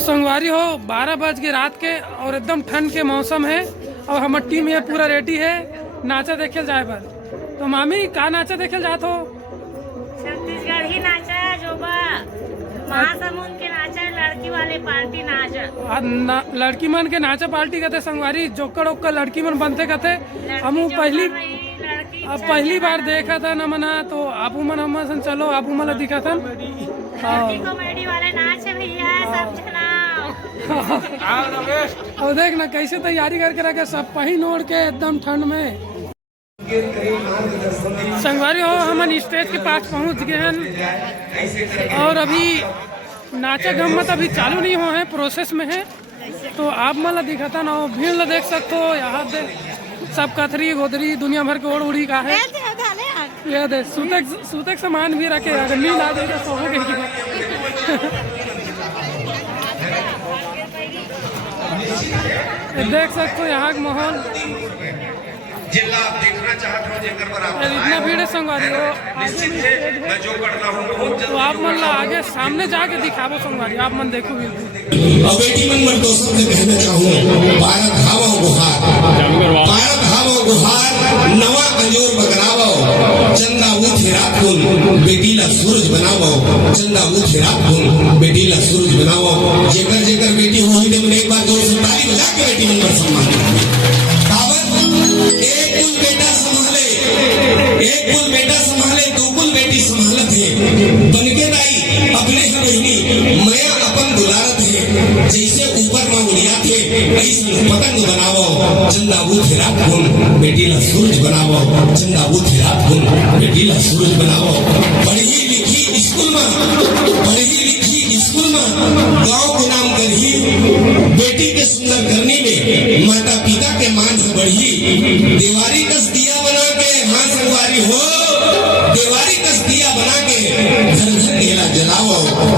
संगवारी हो 12 बज के रात के और एकदम ठंड के मौसम है और हमार टीम ये पूरा रेडी है नाचा देखे जाए पर। तो मामी का नाचा देखे जात हो? छत्तीसगढ़ ही नाचा है जो महासमुंद के नाचा है, लड़की वाले पार्टी नाचा लड़की मन के नाचा पार्टी कहते संगवारी जोकर ओकर लड़की मन बनते कहते। हम पहली बार देखा था न मना तो आपू मन हम चलो आपू मन दिखा था कॉमेडी वाले नाच है भैया सब जना। और देख ना कैसे तैयारी करके रखे सब पहन ओढ़ के एकदम ठंड में। संगवारी हो हम स्टेज के पास पहुंच गए हैं और अभी नाचा गम्मत अभी चालू नहीं हुआ है, प्रोसेस में है। तो आप मला दिखाता ना भीड़ देख सकते हो यहाँ दे सब कथरी गोदरी दुनिया भर के ओढ़ उड़ी का है। ये दे सूतक सामान भी रखे अगर नींद आ जाएगा सो देख सकते हो यहाँ का माहौल जिला देखना चाहता हूं जेकर बराबर इतना भीड़ है संगवारी हो निश्चित है मैं जो करना हूं बहुत तो आप मन ला आगे सामने जाके दिखावो संगवारी आप मन देखो भी। और बेटी मन मन तो सबसे कहना चाहूं भारत हावो गुहार भारत हावो गुहार नवा अंजोर बगरावो चंदा उठे रात कुल बेटी ला सूरज बनावो चंदा उठे रात कुल बेटी ला सूरज बनावो जेकर जेकर बेटी हो ही ने एक बार जोर से ताली बजा के बेटी मन पर सम्मान एक कुल बेटा संभाले दो कुल बेटी संभालत है बनके दाई अपने ही बहनी मैं अपन दुलारत है जैसे ऊपर मां उड़िया थे ऐसे पतंग बनावो चंदा बूथ रात कुल बेटी ला सूरज बनावो चंदा बूथ रात कुल बेटी ला सूरज बनावो। पढ़ी लिखी स्कूल में गांव को नाम करही बेटी के सुंदर करने में माता पिता के मान से बढ़ी दीवारी कस दिया बना के हाँ संगवारी हो दीवारी कस दिया बना के घर घर घेरा जलावो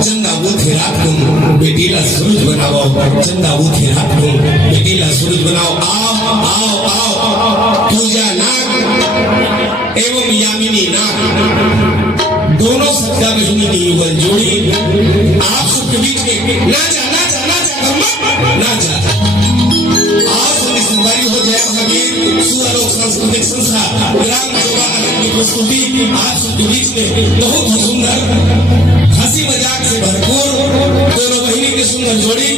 चंदा बूथे रात को बेटी ला सूरज बनावो चंदा बूथे रात को बेटी ला सूरज बनाओ। आओ आओ आओ पूजा नाग एवं यामिनी नाग दोनों सच्चा बहिनी की युगल जोड़ी आप सबके बीच में नाचा संगवारी हो जाए महावीर सुअलोक सांस्कृतिक संस्था ग्राम सेवा की प्रस्तुति आप सबके बीच में बहुत ही सुंदर हंसी मजाक से भरपूर दोनों बहिनी के सुंदर जोड़ी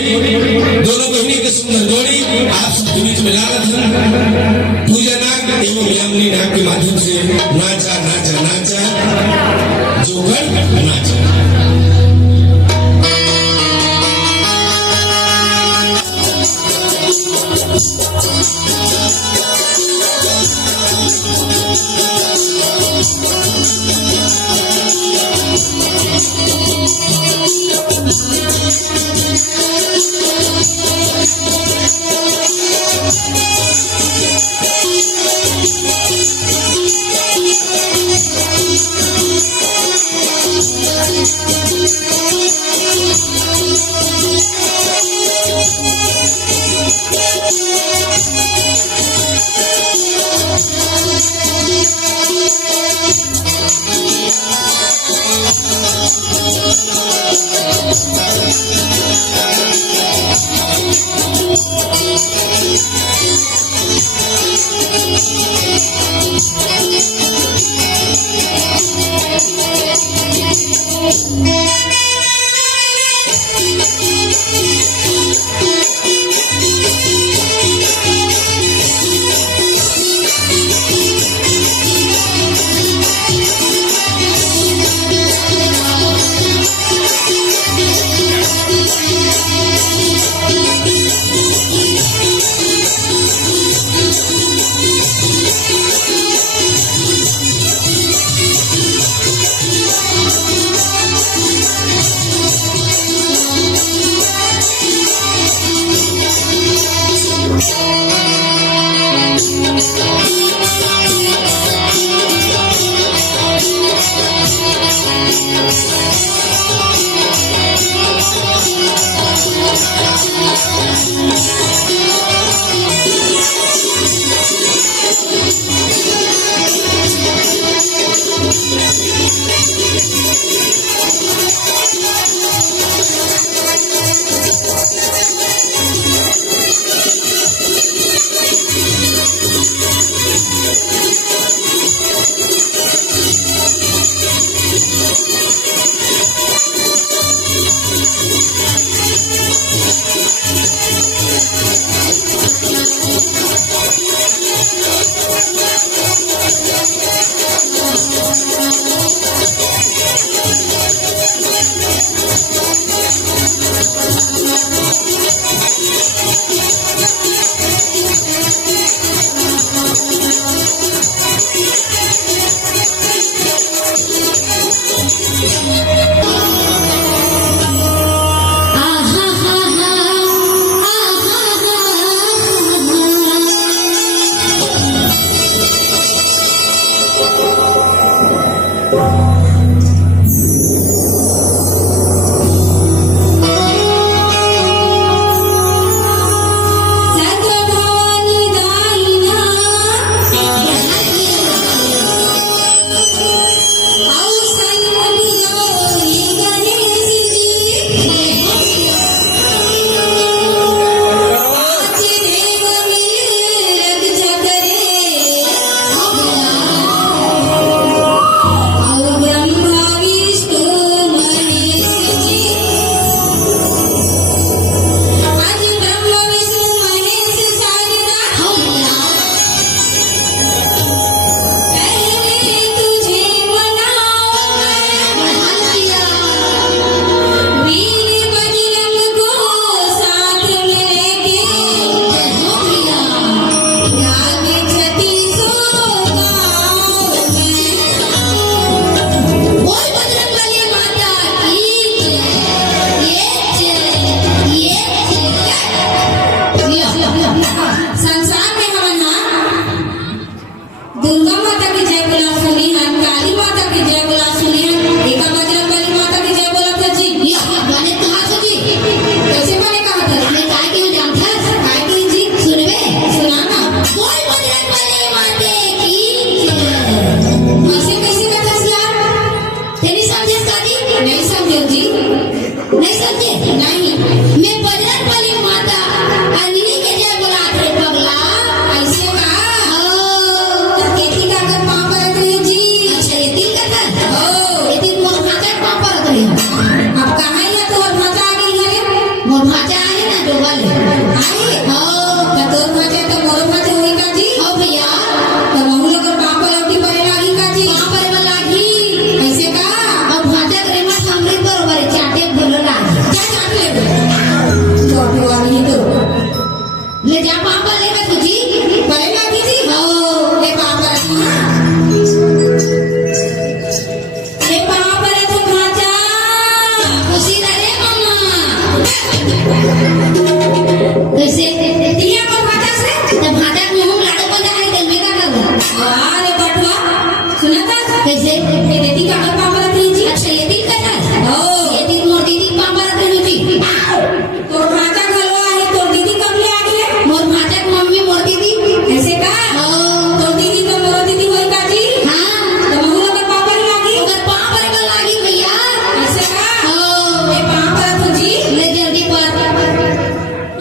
आप सबके बीच में लागत है पूजा नाग एवं यामिनी नाग के माध्यम से नाचा नाचा नाचा जोगढ़ नाचा।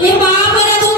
ये बाप रे तू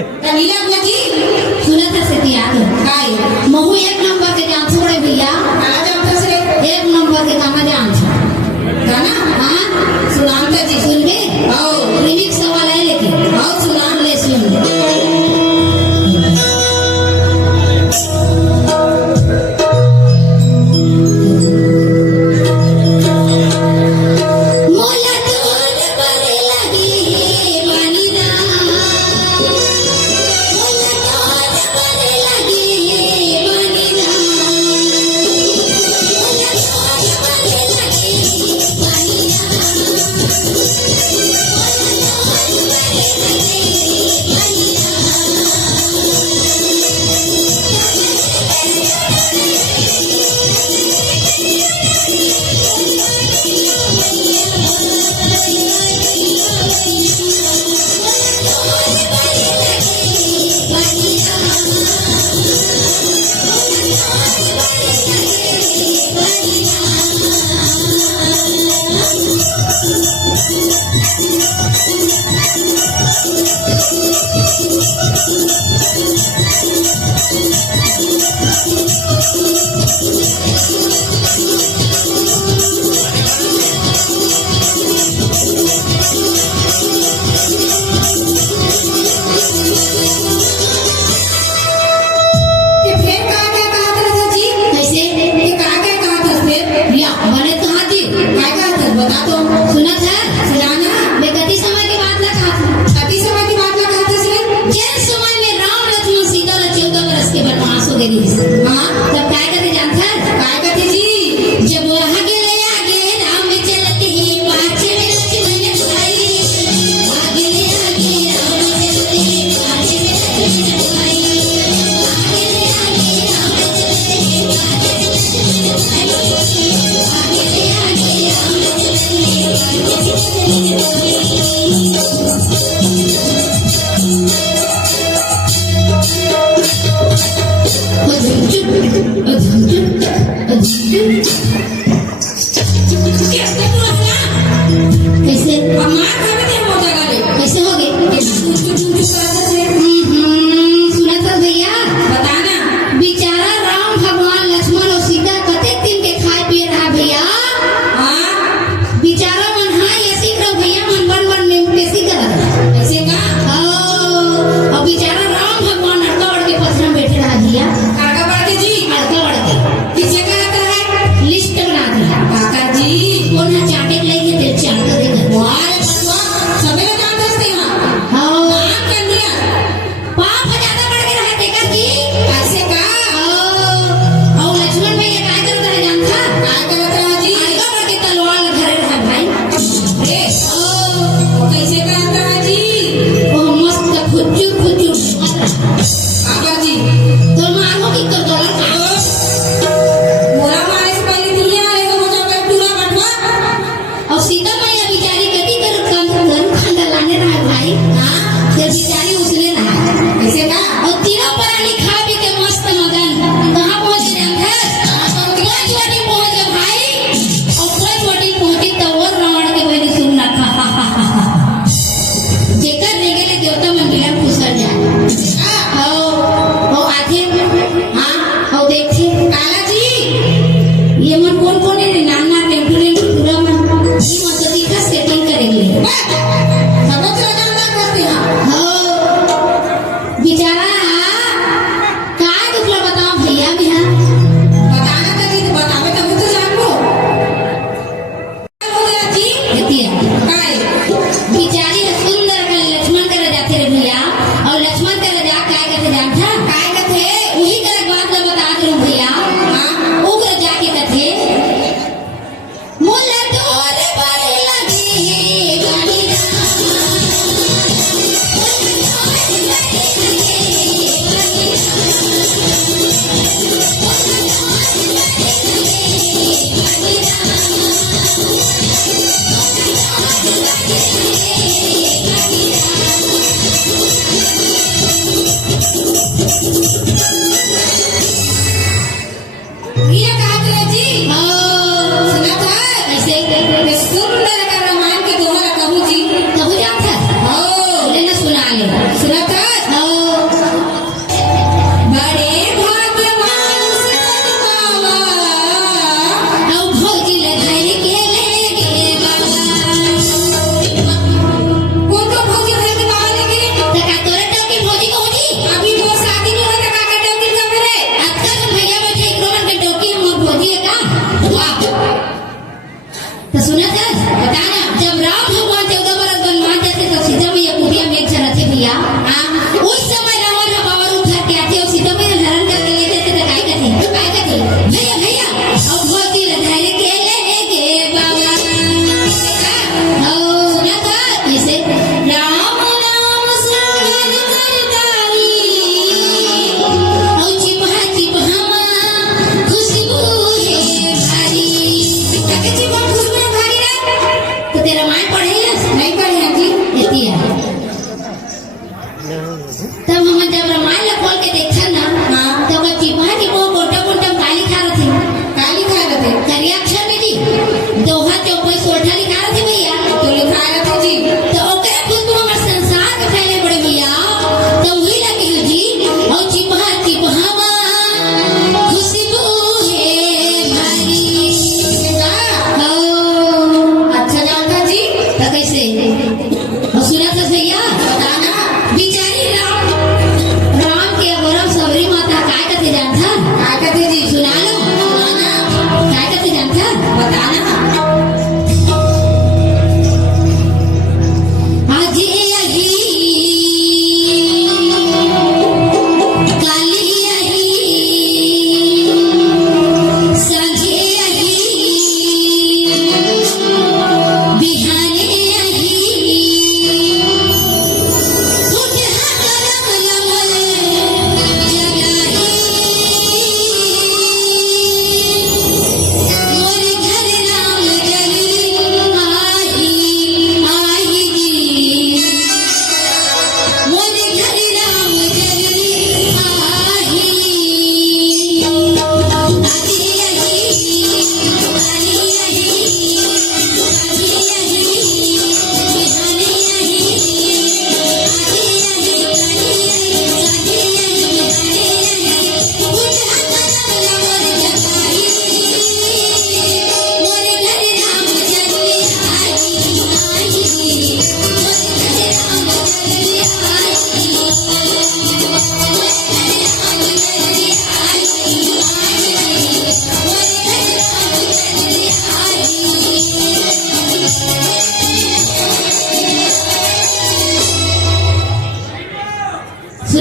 कनीला बुआ जी सुना था से याद काय महू एक नंबर के जान छोड़े भैया कहाँ जान था से एक नंबर के गाना जान था गाना हाँ सुनाम था जी सुन बे आओ रिमिक्स वाला है लेकिन आओ सुनाम ले सुन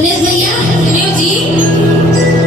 सुनेश भैया सुनियो जी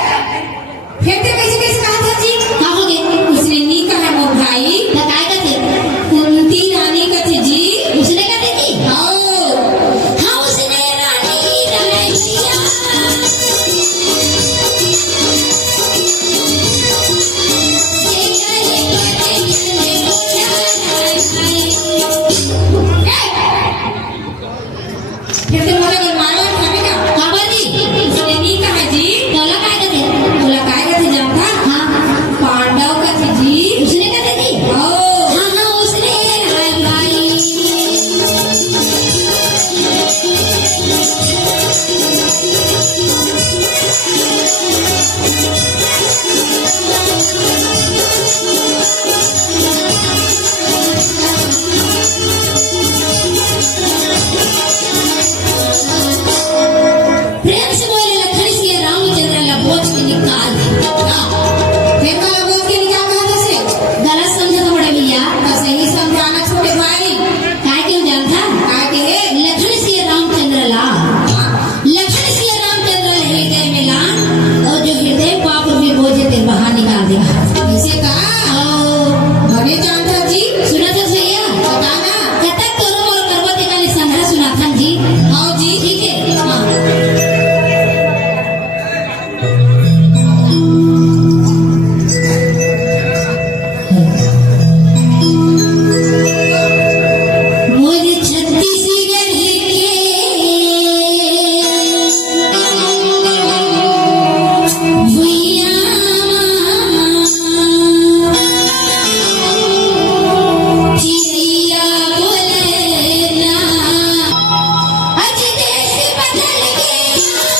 कहते कैसे कैसे कहा था जी हाँ हो गए उसने नी कहा मोर भाई बताए का थे कुंती रानी का थे जी उसने का थे जी हाँ उसने रानी रमैया कहते मोला को मारो खाने का खबर जी उसने नी कहा जी तोला काय का थे तोला काय का थे जानता हाँ पांडव का थे जी उसने का थे जी हाँ हाँ उसने हाय भाई प्रेम से बोले लखन से रामचंद्र ला बोझ के निकाल फिर वाला बोझ के निकाल कहा था से गलत समझा तो बड़े भैया तो सही समझाना छोटे भाई काय क्यों जानता काय के लखन से रामचंद्र ला हृदय में लान और जो हृदय पाप में बोझे तेरे बाहर निकाल देगा ऐसे कहा भले जानता जी सुना था भैया बताना कतक तोरो मोर करबो ते काले संग्रह सुना था जी हाँ जी ठीक है हाँ मुझे छत्तीसगढ़ के भैया चिड़िया बोलना आज देश बदल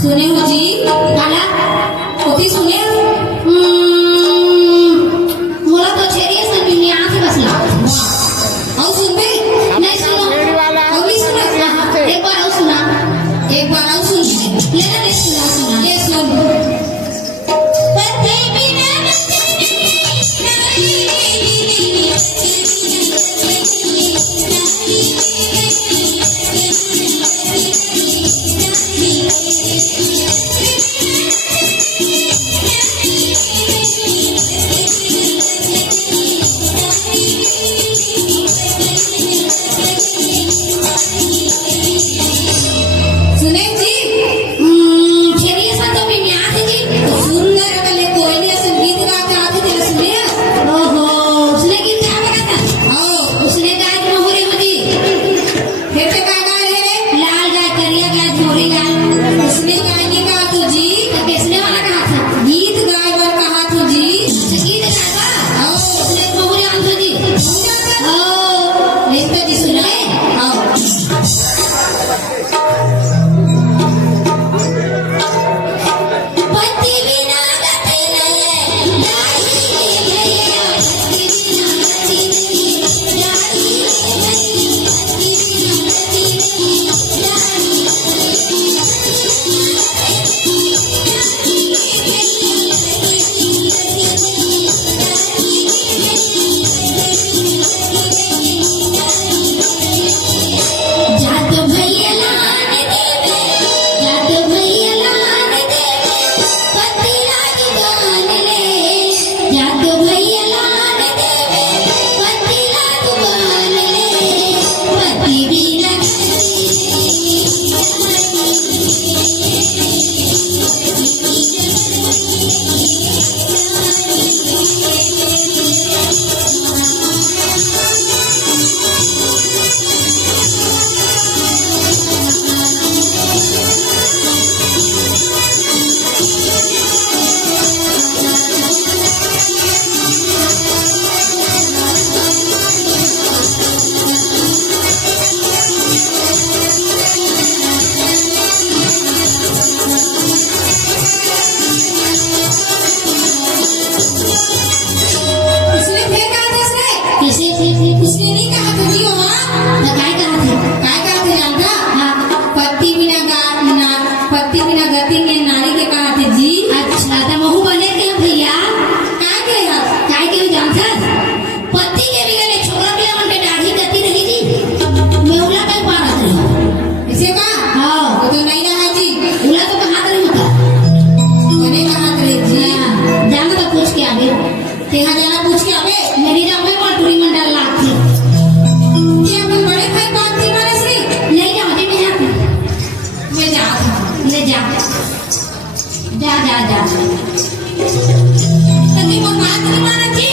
सुने हो जी काला कोती सुने मोला तो छेरिया से मिलने आके बसला और सुन बे नहीं सुनो और नहीं सुना एक बार और सुना लेना नहीं सुना ये सुन पर बेबी ना सुने जी लोरी गाय उसने गायने कहा तू जी तो किसने वाला कहा था गीत गायबर कहा तू जी गीत गायबर आओ उसने मोहरे आंसू जी आओ लेता जी सुनाए आओ पति बिना गति नहीं डाली भैया पति बिना गति नहीं डाली भैया पति बिना गति नहीं डाली जात भैया लान देवे जात भैया लान देवे पति राज गान ले जात भैया लान देवे पति राज गान ले पति बिना उसने फिर कहा था उसने उसने नहीं कहा था जी वहाँ तो काय कहा थे जानता हाँ पति बिना पति बिना गति के नारी के कहा थे जी अच्छा तो महू बने थे भैया काय के जानता पति के बिना एक छोकरा बिना मन के दाढ़ी गति रही जी मैं उला कहीं पारा रही इसे कहा हाँ वो तो नहीं रहा जी उला तो कहा रही होता मैंने कहा रही जी जाना तो पूछ के आगे तेरा जाना पूछ के आवे मेरी जावे पटरी मंडल लाती ये अपन बड़े भाई बात थी माने से नहीं जाते मैं जाता ले जा तभी वो बात नहीं माना जी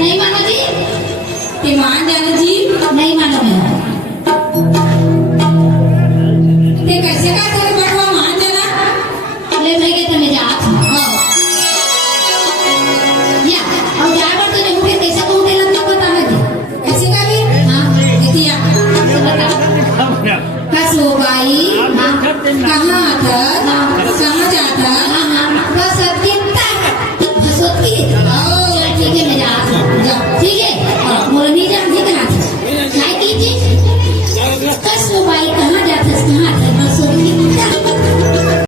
नहीं मानो जी ते मान जाना जी नहीं मानो मैं